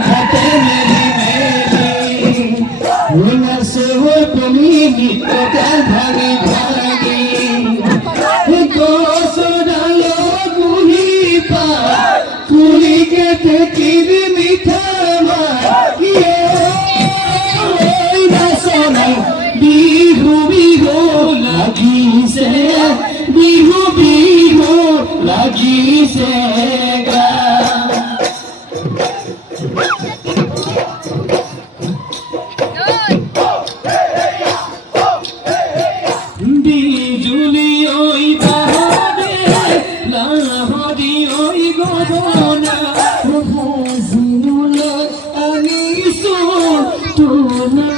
हाथे मेरी मेरी उन से वो पमीनी तो क्या भागी भागी तो सोडालो कुही पा कुही के ते किर मीठा मार ये ना सोना बिहु बिहु लगी से बिहु बिहु लगी से गा বিজুলি ওই বাহারে লাহরি ওই গগনা হাজিরুল আনিসু তোনা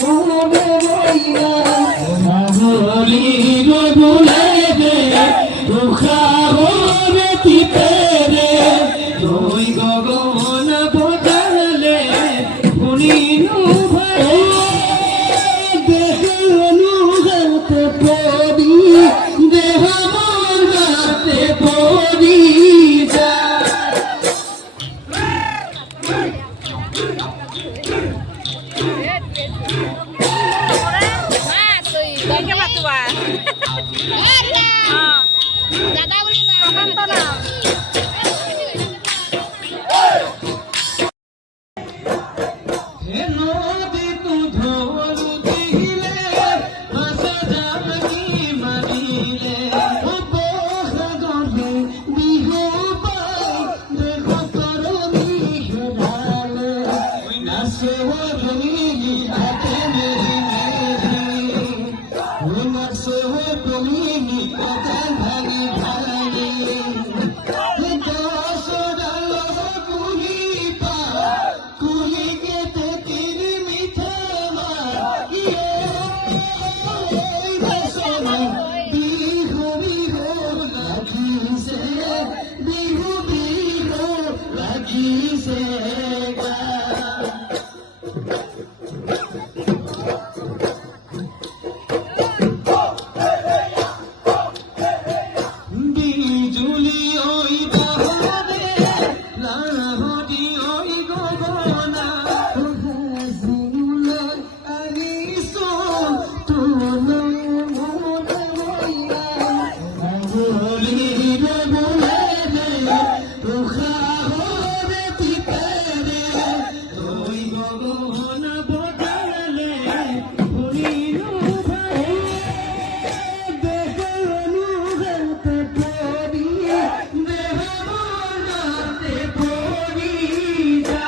মনে রইয়া মাহলি রবুলে দে রুখা হবে তিপেরে ওই গগনা বদলে ফুনিনু ভাই দেহনু গাতে পড়ি দেহ মন গাতে পড়ি যা নদী তু ধরু দিলে ভাষা জানি মানিলে বহগলে বিহু পাই দেখো তরুণী হেরালে নাচে ওরলি হাতে মেরি মেরি নাচে ওরলি কথা ভাগি ভাগি দশডালো কুহি পা কুহি কে তে কির মিঠা মার ইয়ে ভাষণা বিহু বিহু লাগিছে বিহু বিহু লাগিছে গা বিজুলি ওই বাহারে লাহরি ওই গগনা হাজিরুল আনিসু তোনা মনে রইয়া মাহলি রবুলে দে রুখা হবে তিপেরে ওই গগনা বদলে ফুনিনু ভাই দেহনু গাতে পড়ি দেহ মন গাতে পড়ি যা